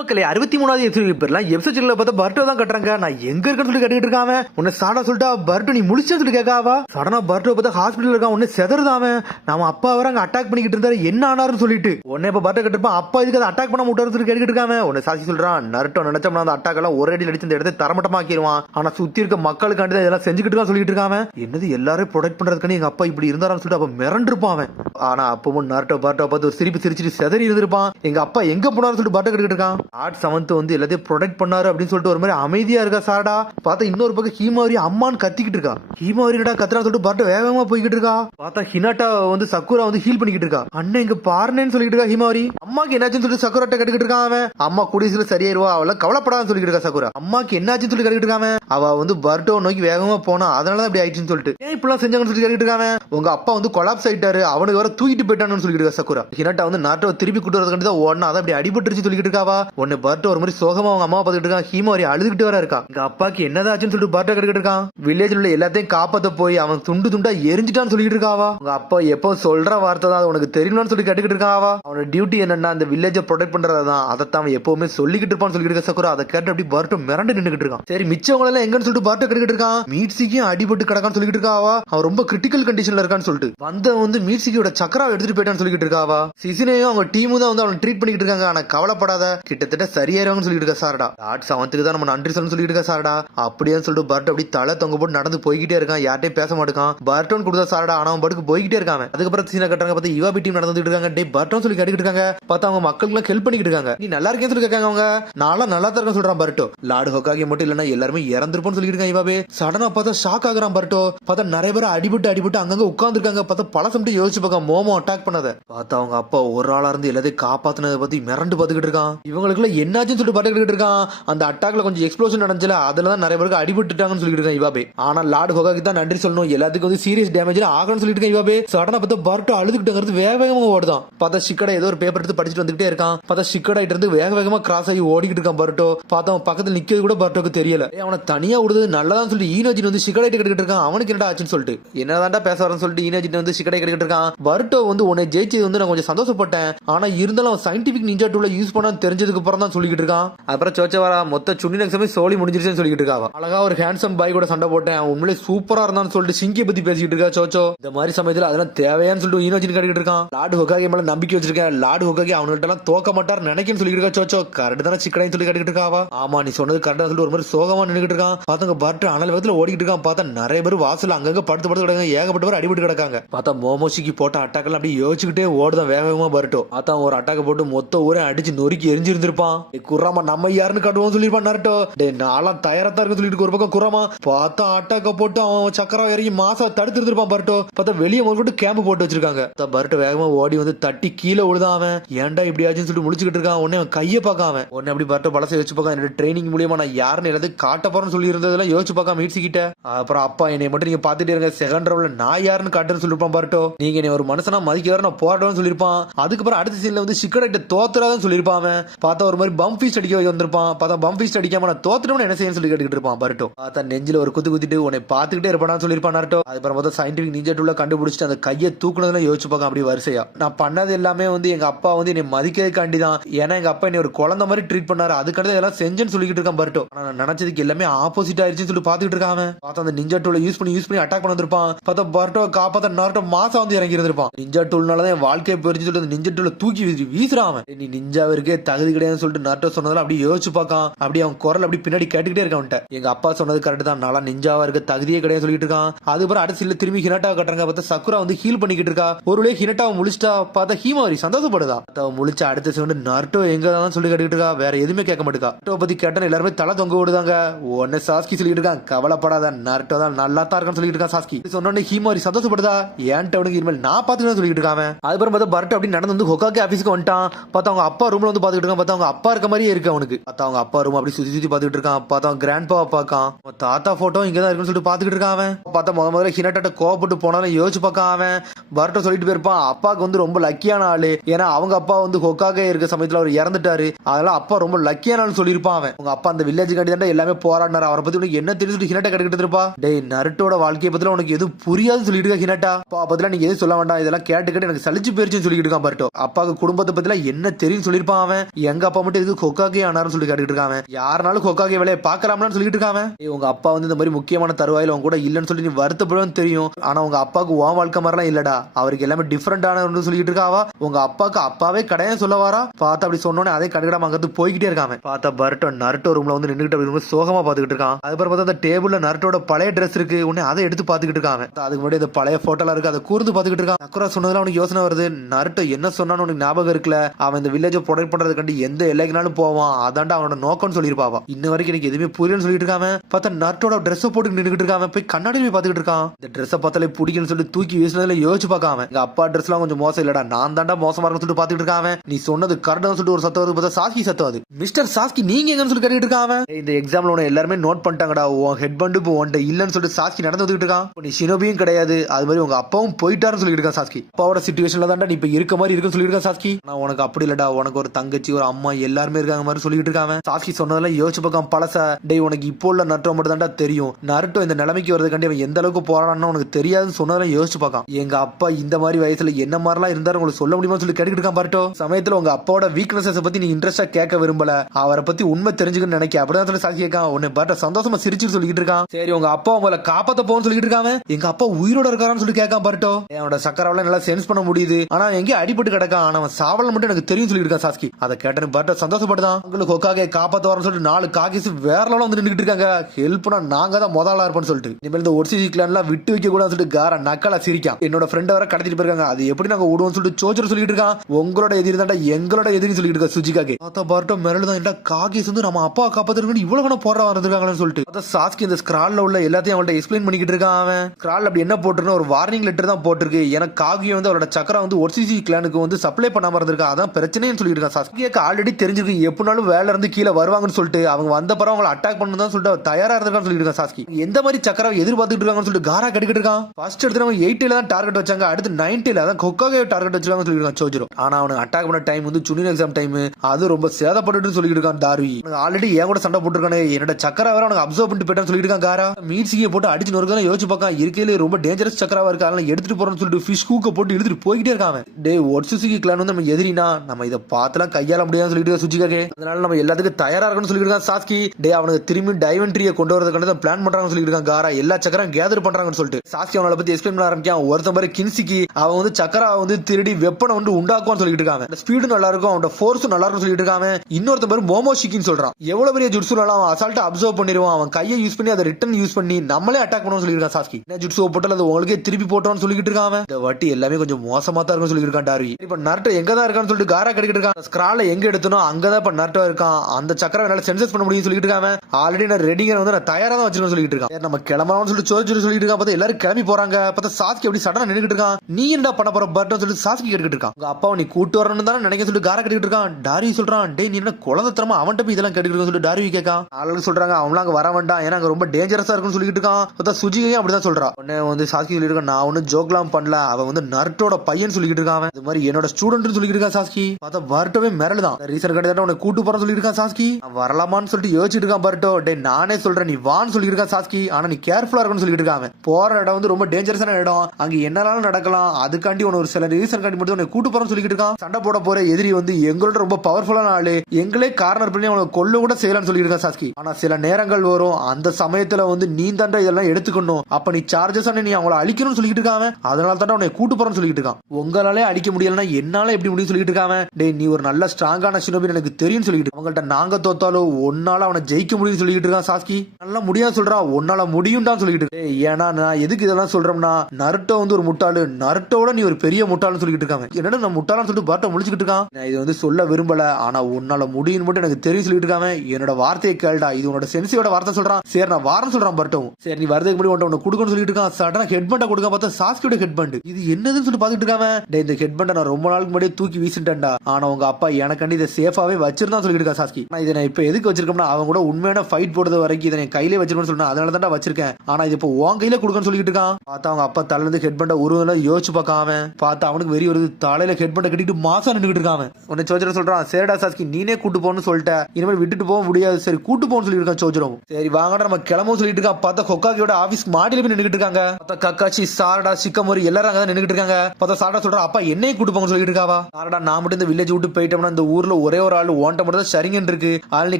மக்களே 63வது எபிசோட்ல பார்த்தா பர்ட்டோ தான் கட்டுறாங்க. நான் எங்க இருக்கேன்னு சொல்லி கேட்டுக்கிட்டு இருக்காம உன்னை சாடா சொல்லிட்டா பர்ட்டோ நீ முடிச்சா சொல்லி கேட்காவா. சடனா பர்ட்டோ பார்த்தா ஹாஸ்பிட்டல் இருக்கான். உன்னை செதறதாம நம்ம அப்பா வர அங்க அட்டாக் பண்ணிக்கிட்டு இருந்தாரு, என்ன ஆனாருன்னு சொல்லிட்டு உன்னை இப்ப பர்ட்டோ கட்டிருப்பான். அப்பா இதுக்கு அதை அட்டாக் பண்ண முட்டாரு சொல்லி கேட்டுக்கிட்டு இருக்காம உன்னை சாட்சி சொல்றான். நருட்டோ நினைச்சோம்னா அந்த அட்டாக் எல்லாம் ஒரே அடியில் அடிச்சு இந்த இடத்தை தரமட்டமாக்கிடுவான். ஆனா சுத்தி இருக்க மக்களுக்காண்டி தான் இதெல்லாம் செஞ்சுக்கிட்டு இருக்கான் சொல்லிட்டு இருக்காம. என்னது எல்லாரும் ப்ரொடெக்ட் பண்றதுக்கான எங்க அப்பா இப்படி இருந்தாரான்னு சொல்லிட்டு அப்ப மிரண்டு இருப்பான் அவன். ஆனா அப்பவும் நருட்டோ பர்ட்டோ பார்த்து ஒரு சிரிப்பு சிரிச்சிட்டு செதறி இருந்திருப்பான். எங்க அப்பா எங்க போனாரு சொல்லிட்டு பர்ட்டோ கட்டிக்கிட்டு இருக்கான். செவன்த் வந்து எல்லாத்தையும் ப்ரொடெக்ட் பண்ணாரு அப்படின்னு சொல்லிட்டு ஒரு மாதிரி அமைதியா இருக்கா சாரடா. பார்த்தா இன்னொரு பக்கம் ஹீமாவரி அம்மான்னு கத்திக்கிட்டு இருக்கா. ஹீமாவரிடா கத்துறா சொல்லிட்டு பர்ட்டோ வேகமா போய்கிட்டு இருக்கா. பார்த்தா ஹினாட்டா வந்து சக்குரா வந்து ஹீல் பண்ணிக்கிட்டு இருக்கா. அண்ணன் இங்க பாருன்னு சொல்லிட்டு இருக்கா ஹீமாவரி. அம்மாக்கு என்னாச்சுன்னு சொல்லிட்டு சக்குராட்ட கட்டிக்கிட்டு இருக்கான் அவன். அம்மா குடிசில சரியாயிருவா அவள கவலைப்படான்னு சொல்லிட்டு இருக்கா சக்குரா. அம்மாக்கு என்னாச்சுன்னு சொல்லி கட்டிக்கிட்டு இருக்காம. அவ வந்து பர்ட்டோ நோக்கி வேகமா போனா அதனால அப்படி ஆயிடுச்சுன்னு சொல்லிட்டு ஏன் இப்பெல்லாம் செஞ்சாங்கன்னு சொல்லி கட்டிக்கிட்டு இருக்காம. உங்க அப்பா வந்து கொலாப்ஸ் ஆயிட்டாரு, அவனுக்கு வர தூக்கிட்டு போயிட்டான்னு சொல்லிட்டு இருக்கா சக்குரா. ஹினாட்டா வந்து நாட்டோ திருப்பி கூட்டு வரதுக்காண்டி தான் ஓடனா அதை அப்படி அடிபட்டுருச்சு சொல்லிட்டு இருக்காவா. உன்னை பர்ட்டோ ஒரு மாதிரி சோகமா அவங்க அம்மா பார்த்துட்டு இருக்கான். ஹீமாவரி அழுதுகிட்டு வர இருக்கா. எங்க அப்பாக்கு என்னதாச்சுன்னு சொல்லிட்டு பர்ட்டோ கட்டிக்கிட்டு இருக்கான். வில்லேஜ்ல உள்ள எல்லாத்தையும் காப்பாத்த போய் அவன் துண்டு துண்டா எரிஞ்சிட்டான்னு சொல்லிட்டு இருக்காவா. உங்க அப்பா எப்போ சொல்ற வார்த்தை தான் உனக்கு தெரியணும்னு சொல்லி கட்டிக்கிட்டு இருக்காவா. அவனோட டியூட்டி என்னன்னா அந்த வில்லேஜை ப்ரொடெக்ட் பண்றதான், அதைத்தான் அவன் எப்பவுமே சொல்லிக்கிட்டு இருப்பான்னு சொல்லிட்டு இருக்க சக்குரா. அதை கேட்டு அப்படி பர்ட்டோ மிரண்டு நின்றுட்டு இருக்கான். சரி மிச்சவங்க எல்லாம் எங்கன்னு சொல்லிட்டு பர்ட்டோ கட்டிக்கிட்டு இருக்கான். மீட்சிக்கும் அடிபட்டு கிடக்கான்னு சொல்லிட்டு இருக்காவா. அவன் ரொம்ப கிரிட்டிக்கல் கண்டிஷன்ல இருக்கான்னு சொல்லிட்டு வந்த வந்து மீட்சிக்கியோட சக்கரா எடுத்துட்டு போயிட்டான்னு சொல்லிட்டு இருக்காவா. சிசினையும் அவங்க டீமும் தான் வந்து அவனை ட்ரீட் பண்ணிக்கிட்டு இருக்காங்க. ஆனா கவலைப்படாத கிட்டத்தட்ட சரியாயிருவாங்கன்னு சொல்லிட்டு இருக்கா சாரடா. செவன்த்துக்கு தான் நம்ம நன்றி சொல்லணும்னு சொல்லிட்டு இருக்கா சாரடா. அப்படியே சொல்லிட்டு பர்ட்டோ அப்படி தலை தொங்க போட்டு நடந்து போய்கிட்டே இருக்கான். யார்ட்டையும் பேச மாட்டான். பர்ட்டோன்னு கொடுத்தா சாரடா. ஆனா அவன் பாட்டுக்கு போய்கிட்டே இருக்காங்க. அதுக்கப்புறம் சீனை கட்டுறாங்க. பார்த்தா இவாபி டீம் நடந்துட்டு இருக்காங்க. டே பர்ட்டோன்னு சொல்லி கட்டிக்கிட்டு இருக்காங்க. பார்த்தா அவங்க மக்களுக்கு எல்லாம் ஹெல்ப் பண்ணிக்கிட்டு இருக்காங்க. நீ நல்லா இருக்கேன்னு சொல்லி கேட்காங்க. அவங்க நாளா நல்லா தான் இருக்க சொல்றான் பர்ட்டோ. லார்டு ஹொக்காகி மட்டும் இல்லன்னா எல்லாருமே இறந்துருப்போம்னு சொல்லிட்டு இருக்காங்க. இவாபே சடனா பார்த்தா ஷாக் ஆகுறான் பர்ட்டோ. பார்த்தா நிறைய பேர் அடிபட்டு அங்கங்க உட்கார்ந்துருக்காங்க. பார்த்தா பழசம் யோசிச்சு பார்க்க மோமோ அட்டாக் பண்ணத பார்த்தா அவங்க அப்பா ஒரு ஆளா இருந்து எல்லாத்தையும் காப்பாத்தினதை பத்தி மிரண்டு பார்த்துக்கிட்டு இருக்கான். இவங்களுக்கு என்னாச்சுன்னு சொல்லிட்டு பார்த்துக்கிட்டு இருக்கான். அந்த அட்டாக்ல கொஞ்சம் எக்ஸ்ப்ளோஷன் நடந்துச்சுல, அதுல தான் நிறைய பேருக்கு அடிபட்டுட்டாங்கன்னு சொல்லிட்டு இருக்கான் இவாபே. ஆனா லார்டு ஹொகாகி தான் நன்றி சொல்லணும், எல்லாத்துக்கும் வந்து சீரியஸ் டேமேஜ் ஆகணும்னு சொல்லிட்டு இருக்கான் இவாபே. சடனா பார்த்தா பர்ட்டோ அழுதுகிட்டு வேக வேகமா ஓடுதான். பார்த்தா சிக்கடா ஏதோ ஒரு பேப்பர் எடுத்து படிச்சுட்டு வந்துட்டே இருக்கான். பார்த்தா சிக்கடா இருந்து வேக வேகமா கிராஸ் ஆகி ஓடிக்கிட்டு இருக்கான் பர்ட்டோ. பார்த்தா அவன் பக்கத்துல நிக்கிறது கூட பர்ட்டோக்கு தெரியல. அவனை தனியா விடுறது நல்லதான் சொல்லி ஈனோஜி வந்து சிக்கடா கட்டிக்கிட்டு இருக்கான். அவனுக்கு என்னடா ஆச்சுன்னு சொல்லிட்டு என்னதான்டா பேச வரேன்னு சொல்லிட்டு ஈனோஜி வந்து சிக்கடா கட்டிக்கிட்டு இருக்கான். பர்ட்டோ வந்து உன்னை ஜெயிச்சது வந்து நான் கொஞ்சம் சந்தோஷப்பட்டேன். ஆனா இருந்தாலும் அவன் சயின்டிபிக் நிஞ்சா டூல யூஸ் பண்ண தெரிஞ்சதுக்கு அப்புறம் தான் சொல்லிட்டு இருக்கான். அப்புறம் சோச்சவாரா மொத்த சுண்ணி எக்ஸாமே சோலி முடிஞ்சிருச்சுன்னு சொல்லிட்டு இருக்காவா. அழகா ஒரு ஹேண்ட்ஸம் பாய் கூட சண்டை போட்டேன், அவன் உண்மையிலே சூப்பரா இருந்தான்னு சொல்லிட்டு சிங்கியை பத்தி பேசிக்கிட்டு இருக்கா சோச்சோ. இந்த மாதிரி சமயத்துல அதெல்லாம் தேவையான்னு சொல்லிட்டு ஈனோஜின் கட்டிக்கிட்டு இருக்கான். லார்டு ஹொகாகி மேல நம்பிக்கை வச்சிருக்கேன். லார்டு ஹொகாகி அவன்கிட்ட எல்லாம் தோக்க மாட்டார் நினைக்கன்னு சொல்லிட்டு இருக்கா சோச்சோ. கரெக்ட் தானே சிக்கடைன்னு சொல்லி கட்டிக்கிட்டு இருக்காவா. ஆமா நீ சொன்னது கரெக்டா சொல்லிட்டு ஒரு மாதிரி சோகமா நின்றுட்டு இருக்கான். பார்த்தா பர்ட்டோ அனல் வேகத்துல ஓடிக்கிட்டு இருக்கான். பார்த்தா நிறைய பேர் வாசல் அங்கங்க படுத்து கிடக்காங்க. ஏகப்பட்ட பேர் அடிபட்டு கிடக்காங்க. பார்த்தா மோமோசிக்கு போட்ட அட்டாக் எல்லாம் அப்படி யோசிச்சுக்கிட்டே ஓடுதான் வேகமா பர்ட்டோ. பார்த்தா ஒரு அட்டாக் போட்டு மொத்த ஊரே அடிச்சு நொறுக்கி எரிஞ்சிருந்திருப்பான். குராமா நம்ம யாருன்னு காட்டுவோம் சொல்லிருப்பான் நருட்டோ. டே நாலாம் தயாரத்தா இருக்கு சொல்லிட்டு ஒரு பக்கம் குராமா பார்த்தா அட்டாக்க போட்டு அவன் சக்கரா இறங்கி மாசம் தடுத்து இருந்திருப்பான் பர்ட்டோ. பார்த்தா வெளியே முதல்ல கேம்ப் போட்டு வச்சிருக்காங்க. பர்ட்டோ வேகமா ஓடி வந்து தட்டி கீழே விழுதான். அவன் ஏன்டா இப்படி ஆச்சுன்னு சொல்லிட்டு முடிச்சுக்கிட்டு இருக்கான். உடனே அவன் கையை பார்க்காம உடனே அப்படி பர்ட்டோ பழசை யோசிச்சு பார்க்க என்னோட ட்ரைனிங் மூலியமா நான் யாருன்னு எல்லாத்தையும் காட்ட போறேன்னு சொல்லி இருந்ததெல்லாம் யோசிச்சு பார்க்காம மீட்சிக்கிட்ட. அப்புறம் அப்பா என்னை மட்டும் நீங்க பாத்துட்டே இருங்க, செகண்ட் ரவுண்ட்ல நான் யாருன்னு காட்டுன்னு சொல்லிருப்பான் பர்ட்டோ. நீங்க என்ன ஒரு மனுஷனா மதிக்க வர நான் போராடுவேன்னு சொல்லிருப்பான். அதுக்கப்புறம் அடுத்த சீன்ல வந்து சிக்கடைட்ட தோத்துறாதான் சொல்லிருப்பான். பார்த்தா ஒரு மாதிரி பம்ப் ஃபீஸ்ட் அடிக்க வந்திருப்பான். பார்த்தா பம்ப் ஃபீஸ்ட் அடிக்காம நான் தோத்துட்டோம்னு என்ன செய்யன்னு சொல்லி கேட்டுக்கிட்டு இருப்பான் பர்ட்டோ. பார்த்தா நெஞ்சில ஒரு குத்து குத்திட்டு உன்னை பாத்துக்கிட்டே இருப்பான்னு சொல்லிருப்பான் நருட்டோ. அதுக்கப்புறம் பார்த்தா சயின்டிபிக் நிஞ்சா டூல கண்டுபிடிச்சிட்டு அந்த கையை தூக்குனதெல்லாம் யோசிச்சு பார்க்க அப்படி வரிசையா நான் பண்ணது எல்லாமே வந்து எங்க அப்பா வந்து என்னை மதிக்கிறதுக்காண்டி தான். ஏன்னா எங்க அப்பா என்னை ஒரு குழந்தை மாதிரி ட்ரீட் பண்ணாரு, அதுக்கடுத்து இதெல்லாம் செஞ்சேன்னு சொல்லிட்டு இருக்கான் பர்ட்டோ. ஆனா நான் நினைச்சதுக்கு எல்லாமே ஆப்போசிட் ஆயிருச்சுன்னு சொல்லி பாத்துக்கிட்டு இருக்காங்க. பார்த்தா அந்த நிஞ்சா டூல யூஸ் பண்ணி அட்டாக் பண்ண வந்திருப்பான். பார்த்தா பர்ட்டோ காப்பாத்த நருட்டோ மாசம் வந்து இறங்கி இருந்திருப்பான். நிஞ்சா டூல்னாலதான் என் வாழ்க்கையை போயிருச்சு சொல்லிட்டு அந்த நிஞ்சா டூல தூக்கி வீசுறான். நீ நிஞ்சாவிற்கே தகுதி கிடையாதுன்னு சொல்லிட்டு நருட்டோ சொன்னதால அப்படி யோசிச்சு பார்க்கான். அப்படி அவன் குரல் அப்படி பின்னாடி கேட்டுக்கிட்டே இருக்கான். எங்க அப்பா சொன்னது கரெக்ட் தான், நாளா நிஞ்சாவா இருக்க தகுதியே கிடையாது சொல்லிட்டு இருக்கான். அதுக்கப்புறம் அடுத்த சீன்ல திரும்பி ஹினாட்டாவை கட்டுறாங்க. பார்த்தா சக்குரா வந்து ஹீல் பண்ணிக்கிட்டு இருக்கா. ஒருவேளை ஹினாட்டாவை முழிச்சிட்டா. பார்த்தா ஹீமாவரி சந்தோஷப்படுதா. முழிச்ச அடுத்த சீன் நருட்டோ எங்க தான் சொல்லி கேட்டுக்கிட்டு இருக்கா. வேற எதுவுமே கேட்க மாட்டேக்கா. நருட்டோ பத்தி கேட்டா எல்லாருமே தலை தொங்க விடுதாங்க. உடனே சாஸ்கி சொல்லிட்டு இருக்கான், கவலைப்படாத நருட்டோ தான் நல்லா தான் இருக்கான்னு சொல்லிட்டு இருக்கான் சாஸ்கி. சொன்னோடனே ஹீமாவரி சந்தோஷப்படுதா. ஏன்ட்ட அவனுக்கு இனிமேல் நான் பாத்துட்டு சொல்லிட்டு இருக்காங்க. அதுக்கப்புறம் பார்த்தா பர்ட்டோ அப்படி நடந்து வந்து ஹொகாகி ஆபீஸ்க்கு வந்துட்டான். பார்த்தா அவங்க அப்பா ரூம்ல வந்து பாத்துக்கிட்டு இருக்கான். பார்த்தா அவங்க அப்பா இருக்க மாதிரியே இருக்கு அவனுக்கு. பார்த்தா அவங்க அப்பா ரூம் அப்படி சுத்தி சுத்தி பாத்துக்கிட்டு இருக்கான். பார்த்தா அவன் கிராண்ட் பாவை பார்க்கான். தாத்தா போட்டோ இங்கதான் இருக்குன்னு சொல்லிட்டு பாத்துக்கிட்டு இருக்கான் அவன். பார்த்தா முதல்ல ஹினாட்டாட்ட கோவப்பட்டு போனாலும் யோசிச்சு பார்க்கான் அவன். பர்ட்டோ சொல்லிட்டு போயிருப்பான், அப்பாவுக்கு வந்து ரொம்ப லக்கியான ஆளு. ஏன்னா அவங்க அப்பா வந்து ஹொகாகே இருக்க சமயத்துல அவர் இறந்துட்டாரு, அதெல்லாம் அப்பா ரொம்ப லக்கியான ஆளு சொல்லியிருப்பான் அவன். உங்க அப்பா அந்த வில்லேஜ் காண்டி தான் எல்லாமே போராடினாரு, அவரை பத்தி உனக்கு என்ன தெரியும் ஹினாட்டா கட்டுக்கிட்டு இருப்பா. டேய் நருட்டோட வாழ்க்கையை பத்தில உனக்கு எதுவும் புரியாது சொல்லிட்டு இருக்கா ஹினாட்டா. அப்பா பத்தில நீங்க எதுவும் சொல்ல வேண்டாம், இதெல்லாம் கேட்டு எனக்கு சலிச்சு போயிருச்சுன்னு சொல்லிட்டு இருக்கான் பர்ட்டோ. அப்பாவுக்கு குடும்பத்தை பத்தில என்ன தெரியும் சொல்லியிருப்பான் அவன். எங்க அப்பா மட்டும் இதுக்கு கொக்காகே ஆனாருன்னு சொல்லி கேட்டுட்டு இருக்காங்க. யாருனாலும் கொக்காகே வேலையை பாக்கலாம்னு சொல்லிட்டு இருக்காங்க. உங்க அப்பா வந்து இந்த மாதிரி முக்கியமான தருவாயில அவங்க கூட இல்லன்னு சொல்லி நீ வருத்தப்படுன்னு தெரியும். ஆனா உங்க அப்பாவுக்கு உன் வாழ்க்கை மாதிரிலாம் இல்லடா, அவருக்கு எல்லாமே டிஃபரெண்டான சொல்லிட்டு இருக்காவா. உங்க அப்பாவுக்கு அப்பாவே கிடையாது சொல்ல வாரா. பார்த்தா அப்படி சொன்னோன்னே அதே கடைக்கிடாம அங்கத்து போய்கிட்டே இருக்காங்க. பார்த்தா பர்ட்டோ நருட்டோ ரூம்ல வந்து நின்றுட்டு சோகமா பாத்துக்கிட்டு இருக்கான். அதுக்கப்புறம் பார்த்தா அந்த டேபிள்ல நருட்டோட பழைய ட்ரெஸ் இருக்கு, உடனே அதை எடுத்து பாத்துக்கிட்டு இருக்காங்க. அதுக்கு முன்னாடி இந்த பழைய போட்டோலாம் இருக்கு, அதை கூர்ந்து பாத்துக்கிட்டு இருக்கான். சக்குரா சொன்னதுல அவனுக்கு யோசனை வருது. நருட்டோ என்ன சொன்னான்னு உனக்கு ஞாபகம் இருக்குல்ல, அவன் இந்த வில்லேஜை ப்ரொடெக்ட் பண்றது கண்டி எந்த எல்லைக்குனாலும் போவான், அதான்டா அவனோட நோக்கம்னு சொல்லிருப்பாவா. இன்ன வரைக்கும் எனக்கு எதுவுமே புரியலன்னு சொல்லிட்டு இருக்காம. பார்த்தா நருட்டோட ட்ரெஸ் போட்டு நின்றுட்டு இருக்காம. போய் கண்ணாடியில போய் பாத்துக்கிட்டு இருக்கான். இந்த ட்ரெஸ் பார்த்தாலே பிடிக்குன்னு சொல்லி தூக்கி வீசினதுல யோசிச்சு பார்க்காம, எங்க அப்பா ட்ரெஸ் எல்லாம் கொஞ்சம் மோசம் இல்லடா, நான் தாண்டா மோசமா இருக்குன்னு சொல்லிட்டு பாத்துக்கிட்டு இருக்கான். நீ சொன்னது கரெக்டான்னு சொல்லிட்டு ஒரு சத்தம் வருது. பார்த்தா சாஸ்கி சத்தம். அது மிஸ்டர் சாஸ்கி நீங்க எங்கன்னு சொல்லி கேட்டுட்டு இருக்கான். இந்த எக்ஸாம்ல உன எல்லாருமே நோட் பண்ணிட்டாங்கடா, உன் ஹெட் பண்டு இப்போ உன்ட்ட இல்லன்னு சொல்லிட்டு சாஸ்கி நடந்து வந்துட்டு இருக்கான். நீ ஷினோபியும் கிடையாது, அது மாதிரி உங்க அப்பாவும் போயிட்டாருன்னு சொல்லிட்டு இருக்கான் சாஸ்கி. அப்பாவோட சிச்சுவேஷன்ல தான்டா நீ இப்ப இருக்க மாதிரி இருக்குன்னு சொல்லிட்டு இருக்கான் சாஸ்கி. நான் உனக்கு அப்படி இல்லடா, உனக்கு ஒரு தங்கச்சி ஒரு அம்மா எல்லாருமே இருக்காங்க மாதிரி சொல்லிட்டு இருக்காங்க. சாஸ்கி சொன்னதெல்லாம் யோசிச்சு பார்க்காம பழச. டேய் உனக்கு இப்போ உள்ள நருட்டோ மட்டும் தான்டா தெரியும், நருட்டோ இந்த நிலைமைக்கு வரதுக்காண்டி அவன் எந்த அளவுக்கு போறான்னு உனக்கு தெரியாதுன்னு சொன்னதெல்லாம் யோசிச்சு பார்க்கான். எங்க அப்பா இந்த மாதிரி வயசுல என்ன மாதிரிலாம் இருந்தாரு உங்களுக்கு சொல்ல முடியுமா சொல்லி கேட்டுக்கிட்டு இருக்கான் பர்ட்டோ. சமயத்துல உங்க அப்பாவோட வீக்னஸஸ் பத்தி நீ இன்ட்ரெஸ்டா கேட்க விரும்பல, அவரை பத்தி உண்மை தெரிஞ்சுக்கணும்னு நினைக்க அப்படிதான் சொல்லி சாஸ்கி கேட்கான். உன்னை பர்ட்டோ சந்தோஷமா சிரிச்சு சொல்லிட்டு இருக்கான். சரி உங்க அப்பா உங்களை காப்பாத்த போன்னு சொல்லிட்டு இருக்காங்க. எங்க அப்பா உயிரோட இருக்காரான்னு சொல்லி கேட்கான் பர்ட்டோ. அவனோட சக்கராவெல்லாம் நல்லா சென்ஸ் பண்ண முடியுது, ஆனா எங்கே அடிபட்டு கிடக்கான், ஆனா அவன் சாவல் மட்டும் எனக்கு தெரியும் சொல்லி இருக்கான் சாஸ்கி. அதை கேட்டேன்னு பர்ட்டோ சந்தோஷப்படுதான். உங்களுக்கு கொக்காகே காப்பாத்த வரன்னு சொல்லிட்டு 4 காகிஸ் வேற லெவல்ல வந்து நின்னுட்டு இருக்காங்க. ஹெல்ப்னா நாங்க தான் முதல்ல இருப்போம்னு சொல்லிட்டு இனிமேல் இந்த ஒர்சி கிளான்லாம் விட்டு வைக்க கூடாதுன்னு சொல்லிட்டு கார நக்கலா சிரிக்கான். என்னோட ஃப்ரெண்ட் வர கடத்திட்டு போயிருக்காங்க, அது எப்படி நாங்க விடுவோம்னு சொல்லிட்டு சோச்சர் சொல்லிட்டு இருக்கான். உங்களோட எதிரி தான்டா எங்களோட எதிரி சொல்லிட்டு இருக்கா சுஜிகாகே. பார்த்தா பர்ட்டோ மிரளு தான், காகிஸ் வந்து நம்ம அப்பா காப்பாத்துறதுக்கு இவ்வளவு கணம் போடுற வந்திருக்காங்கன்னு சொல்லிட்டு. பார்த்தா சாஸ்கி இந்த ஸ்கிரால்ல உள்ள எல்லாத்தையும் அவன்கிட்ட எக்ஸ்பிளைன் பண்ணிக்கிட்டு இருக்கான். அவன் ஸ்கிரால் அப்படி என்ன போட்டுருன்னு ஒரு வார்னிங் லெட்டர் தான் போட்டிருக்கு. எனக்கு காகியம் வந்து அவரோட சக்கரம் வந்து ஒர்சிசி கிளானுக்கு வந்து சப்ளை பண்ணாம இருந்திருக்கா, அதான் பிரச்சனைன்னு சொல்லிட்டு இருக்கான். சாஸ்கிக்கு ஆல்ரெடி தெரிஞ்சிருக்கு எப்படினாலும் வேலை இருந்து கீழே வருவாங்கன்னு சொல்லிட்டு, அவங்க வந்த பிறகு அவங்களை அட்டாக் பண்ணதான் சொல்லிட்டு தயாரா இருக்கான்னு சொல்லிட்டு இருக்கான். சாஸ்கி எந்த மாதிரி சக்கரம் எதிர்பார்த்துட்டு இருக்காங்கன்னு சொல்லிட்டு காரா கட்டிக்கிட்டு இருக்கான். ஃபர்ஸ்ட் எடுத்து அவங்க 80ல தான் டார்கெட் வச்சாங்க, அடுத்து 90ல அதான் கொக்காகே டார்கெட் வச்சிருக்காங்க சொல்லிட்டு இருக்கான் சோஜிரோ. ஆனா அவனுக்கு அட்டாக் பண்ண டைம் வந்து சுனின் எக்ஸாம் டைம், அது ரொம்ப சேதப்பட்டு சொல்லிட்டு இருக்கான் டார்வி. ஆல்ரெடி ஏன் கூட சண்டை போட்டுருக்கானே, என்னோட சக்கரா வேற அவனுக்கு அப்சர்வ் பண்ணிட்டு போயிட்டான்னு சொல்லிட்டு இருக்கான். காரா மீட்சியை போட்டு அடிச்சு நொறுக்கான யோசிச்சு பார்க்க இருக்கையிலே ரொம்ப டேஞ்சரஸ் சக்கராவா இருக்கு, அதனால எடுத்துட்டு போறோம்னு சொல்லிட்டு ஃபிஷ் கூக்க போட்டு எடுத்துட்டு போய்கிட்டே இருக்காங்க. டே ஒர்சுசுகி கிளான் வந்து நம்ம எதிரினா நம்ம இதை பார்த்துலாம் கையாள முடியாதுன்னு சொல்லிட்டு சுஜிகாகே, அதனால நம்ம எல்லாத்துக்கும் தயாரா இருக்கணும்னு சொல்லிட்டு இருக்கான் சாஸ்கி. டே அவனுக்கு திரும்பி டைவென்ட்ரியை கொண்டு வரதுக்கான பிளான் பண்றாங்கன்னு சொல்லிட்டு இருக்கான். காரா எல்லா சக்கரம் கேதர் பண்றாங்கன்னு சொல்லிட்டு சாஸ்கி அவனை பத்தி எக்ஸ்பிளைன் பண்ண ஆரம்பிக்கான். ஒருத்த மாதிரி கின்சிக்கு அவன் வந்து சக்கரா வந்து திருடி வெப்பனை வந்து உண்டாக்குவான்னு சொல்லிட்டு இருக்காங்க. ஸ்பீடு நல்லா இருக்கும், அவனோட ஃபோர்ஸும் நல்லா இருக்கும் சொல்லிட்டு இருக்காங்க. இன்னொருத்த பேர் மோமோஷிக்கின்னு சொல்றான். எவ்வளவு பெரிய ஜுட்சுனாலும் அவன் அசால்ட்டா அப்சர்வ் பண்ணிடுவான், அவன் கையை யூஸ் பண்ணி அதை ரிட்டர்ன் யூஸ் பண்ணி நம்மளே அட்டாக் பண்ணுவோம் சொல்லியிருக்கான் சாஸ்கி. ஜுட்சு போட்டால் அது உங்களுக்கே திருப்பி போட்டோம்னு சொல்லிட்டு இருக்கான். இந்த வாட்டி எல்லாமே கொஞ்சம் மோசமா தான் இருக்கும் சொல்லியிருக்கான் டார்வி. இப்ப நருட்டோ எங்க தான் இருக்கான்னு சொல்லிட்டு காரா கடிக்கிட்டு இருக்கான். ஸ்கிரால எங்க எடுத்தனோ அங்கதான் இப்ப நருட்டோ இருக்கான். அந்த சக்கரம் என்னால சென்சஸ் பண்ண முடியும் சொல்லிட்டு இருக்காங்க. ஆல்ரெடி நான் ரெடிங்க வந்து நான் தயாரா தான் வச்சிருக்கேன் சொல்லிட்டு இருக்கான். நம்ம கிளம்பலாம்னு சொல்லிட்டு சொல்லிட்டு இருக்கான். பார்த்தா எல்லாரும் கிளம்பி போறாங்க. பார்த்தா சாஸ்கி அப்படி சடனா நின்னுட்டு இருக்கான். நீ என்ன பண்ண போற பர்ட்டோ சொல்லிட்டு சாஸ்கி கேட்டுக்கிட்டு இருக்கான். உங்க அப்பாவை நீ கூட்டு வரணும்னு தானே நினைக்க சொல்லிட்டு காரா கட்டிட்டு இருக்கான். டார்வி சொல்றான், டே நீ என்ன குழந்தைத்தரமா அவன்கிட்ட போய் இதெல்லாம் கேட்டுக்கிட்டு சொல்லிட்டு டார்வி கேட்கான். ஆளுங்க சொல்றாங்க அவங்களாம் அங்க வர வேண்டாம், ஏன்னா அங்க ரொம்ப டேஞ்சரஸா இருக்குன்னு சொல்லிட்டு இருக்கான். பார்த்தா சுஜிகையும் அப்படிதான் சொல்றான். உடனே வந்து சாஸ்கி சொல்லிட்டு இருக்கான், நான் ஒன்னும் ஜோக்லாம் பண்ணல, அவன் வந்து நருட்டோட பையன் சொல்லிட்டு இருக்கான். இது மாதிரி என்னோட ஸ்டூடெண்ட் சொல்லிட்டு இருக்கான் சாஸ்கி. பார்த்தா பர்ட்டோவே மிரளு தான். ரீசன் கிடையாது உன்னை கூட்டு போறேன்னு சொல்லிட்டு இருக்கான் சாஸ்கி. வரலாமான்னு சொல்லிட்டு யோசிச்சுட்டு இருக்கான் பர்ட்டோ. டே நானே சொல்றேன் நீ வான்னு சொல்லிட்டு இருக்கான் சாஸ்கி, ஆனா நீ கேர்ஃபுல்லா இருக்குன்னு சொல்லிட்டு இருக்காங்க. போற இடம் வந்து ரொம்ப டேஞ்சரஸான இடம், அங்க என்னலாம் நடக்கலாம், அதுக்காண்டி ஒரு சில ரீசன் காண்டி மட்டும் உன்னை கூட்டு போறேன்னு சொல்லிட்டு இருக்கான். சண்டை போட போற எதிரி வந்து எங்களோட ரொம்ப பவர்ஃபுல்லான ஆளு, எங்களே கார்னர் பண்ணி அவனை கொல்ல கூட செய்யலாம்னு சொல்லிட்டு இருக்கான் சாஸ்கி. ஆனா சில நேரங்கள் வரும், அந்த சமயத்துல வந்து நீ தாண்டா இதெல்லாம் எடுத்துக்கணும், அப்ப நீ சார்ஜஸ் நீ அவங்கள அழிக்கணும்னு சொல்லிட்டு இருக்காங்க. அதனால தான் உன்னை கூட்டு போறேன்னு சொல்லிட்டு இருக்கான். உங்களாலே அடிக்க முடியலன்னா என்னால எப்படி முடியும் சொல்லிட்டு இருக்காங்க. டே நீ ஒரு நல்ல ஸ்ட்ராங்கான ஷினோபி எனக்கு தெரியும் சொல்லிட்டு அவங்கள்ட்ட நாங்க தோத்தாலும் ஒன்னால அவனை ஜெயிக்க முடியும் சொல்லிட்டு இருக்கான் சாஸ்கி. நல்லா முடியாது சொல்றான், ஒன்னால முடியும்டான்னு சொல்லிட்டு. ஏன்னா நான் எதுக்கு இதெல்லாம் சொல்றோம்னா, நருட்டோ வந்து ஒரு முட்டாளு, நருட்டோட நீ ஒரு பெரிய முட்டாள்னு சொல்லிட்டு இருக்காங்க. என்னடா நான் முட்டாளன்னு சொல்லிட்டு பர்ட்டோ முடிச்சுக்கிட்டு இருக்கான். நான் இது வந்து சொல்ல விரும்பல, ஆனா உன்னால முடியும் மட்டும் எனக்கு தெரியும் சொல்லிட்டு இருக்காங்க. என்னோட வார்த்தையை கேள்டா, இது உன்னோட சென்சியோட வார்த்தை சொல்றான். சரி நான் வாரம் சொல்றான் பர்ட்டோ. சரி நீ வரதுக்கு முன்னாடி உன்னை கொடுக்கணும்னு சொல்லிட்டு இருக்கான். சடனா ஹெட்பண்டை கொடுக்க பார்த்தா சாஸ்கியோட ஹெட்பண்ட். இது என்னதுன்னு சொல்லிட்டு பாத்துட்டு இருக்காங்க. இந்த ஹெட்பண்டை நான் ரொம்ப நாளுக்கு முன்னாடியே தூக்கி வீசிட்டேன்டா, ஆனா உங்க அப்பா எனக்காண்டி இதை சேஃபாவே வச்சிருந்தான் சொல்லிட்டு இருக்கா சாஸ்கி. நான் இதை இப்ப எதுக்கு வச்சிருக்கோம்னா, அவங்க கூட உண்மையான ஃபைட் போடுறது வரைக்கும் இதை கையிலே வச்சிருக்கணும்னு சொன்னா, அதனால தான் வச்சிருக்கேன். ஆனா இது இப்போ உன் கையில கொடுக்கணும்னு சொல்லிட்டு இருக்கான். பார்த்தா அவங்க அப்பா தலையிலிருந்து ஹெட்பண்டை உருவல யோசிச்சு பார்க்காம பார்த்தா அவனுக்கு வெறி வருது. தலையில ஹெட்பண்டை கட்டிட்டு மாசா நின்றுட்டு இருக்காங்க. உன்னை சோஜரோ சொல்றான், சரிடா சாஸ்கி நீனே கூட்டு போன்னு சொல்லிட்ட, இனிமேல் விட்டுட்டு போக முடியாது, சரி கூட்டு போன்னு சொல்லிட்டு இருக்கான் சோஜரோ. சரி வாங்கடா நம்ம கிளம்பவும் சொல்லிட்டு இருக்கான். பார்த்தா கொக்காகியோட ஆபீஸ் மாடியில போய் நின்றுட்டு இருக்காங்க. பார்த்தா கக்காச்சி சாரடா சிக்கமோரி எல்லாரும் அங்க நின்றுட்டு இருக்காங்க. பார்த்தா சாரடா சொல்றா, அப்பா என்னையும் கூட்டு போங்க சொல்லிட்டு இருக்காவா. சாரடா நான் மட்டும் இந்த வில்லேஜ் விட்டு போயிட்டோம்னா இந்த ஊர்ல ஒரே ஒரு ஆள் ஓண்ட மட்டும் தான் சரிங்கன்னு இருக்கு. ஆள் நீ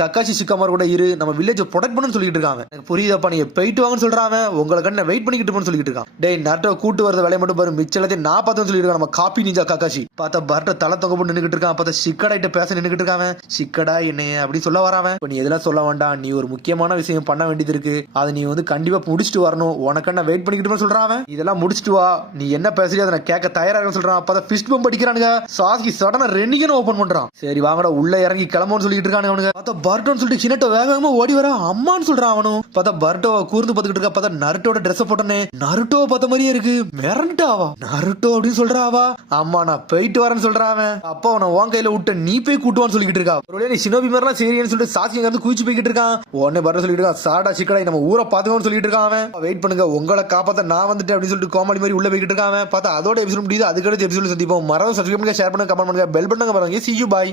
கக்காசி சிக்காமர் கூட இரு, நம்ம வில்லேஜ் ப்ரொடெக்ட் பண்ணு சொல்லிட்டு இருக்காங்க. எனக்கு புரியுதாப்பா, நீங்க போயிட்டு வாங்கன்னு சொல்றாங்க. உங்களை கண்ண வெயிட் பண்ணிக்கிட்டு இருப்பேன்னு சொல்லிட்டு இருக்கான். டேய் நட்டோ கூட்டு வரத வேலையை மட்டும் பாரு, மிச்சலத்தையும் நான் பார்த்தேன்னு சொல்லிட்டு இருக்கான். நம்ம காப்பி நிஞ்சா கக்காசி பார்த்தா பர்ட்ட தலை தொங்க போட்டு நின்னுட்டு இருக்கான். பார்த்தா சிக்கடாயிட்ட பேச நின்னுட்டு இருக்காங்க. சிக்கடா என்னைய அப்படி சொல்ல வராவன். நீ எதெல்லாம் சொல்ல வேண்டாம், நீ ஒரு முக்கியமான விஷயம் பண்ண வேண்டியது இருக்கு, அதை நீ வந்து கண்டிப்பா முடிச்சுட்டு வரணும். உனக்கு நான் வெயிட் பண்ணிக்கிட்டு சொல்றான். இதெல்லாம் முடிச்சுட்டு வா, நீ என்ன பேசுறியோ அதை நான் கேட்க தயாரா சொல்றான். அப்பதான் ஃபிஸ்ட் பம்ப் அடிக்கிறானுங்க. சாஸ்கி சடனா ரெண்டிகன் ஓபன் பண்றான். சரி வாங்கடா உள்ள இறங்கி கிளம்புன்னு சொல்லிட்டு இருக்கானு அவனுங்க. பார்த்தா பர்ட்டோன்னு சொல்லிட்டு சின்னட்டோ வேகமா ஓடி வர அம்மான்னு சொல்றான் அவனும். பார்த்தா பர்ட்டோ கூர்ந்து பார்த்துக்கிட்டு இருக்கா. பார்த்தா நருட்டோட ட்ரெஸ் போட்டனே நருட்டோவை பார்த்த மாதிரியே இருக்கு. மிரண்டாவா நருட்டோ அப்படின்னு சொல்றாவா. அம்மா நான் போயிட்டு வரேன்னு சொல்றான். அப்பா அவனை உன் கையில விட்டு நீ போய் கூட்டுவான்னு சொல்லிட்டு இருக்கா. ஒரு நீ சினோபி மாதிரிலாம் சரின்னு சொல்லிட்டு சாஸ்கி இருந்து குதிச்சு போய்கிட்டு இருக்கான். உடனே பர்ட்டோ சொல்லிட்டு இருக்கான், சாடா சிக்கடா நம்ம ஊரை பாத்துக்கோன்னு சொல்லிட்டு இருக்கான். அவன் வெயிட் பண்ணுங்க உங்களை காப்பாத்த நான் வந்துட்டு அப்படின்னு சொல்லிட்டு கோமாளி மாதிரி உள்ள போய்கிட்டு இருக்கான். பார்த்தா அதோட எபிசோட் முடியுது. அதுக்கடுத்து எபிசோட் சந்திப்போம். மறந்து சப்ஸ்கிரைப் பண்ணுங்க, ஷேர் பண்ணுங்க, கமெண்ட் பண்ணுங்க, பெல் பண்ணுங்க. பாருங்க. See you, bye.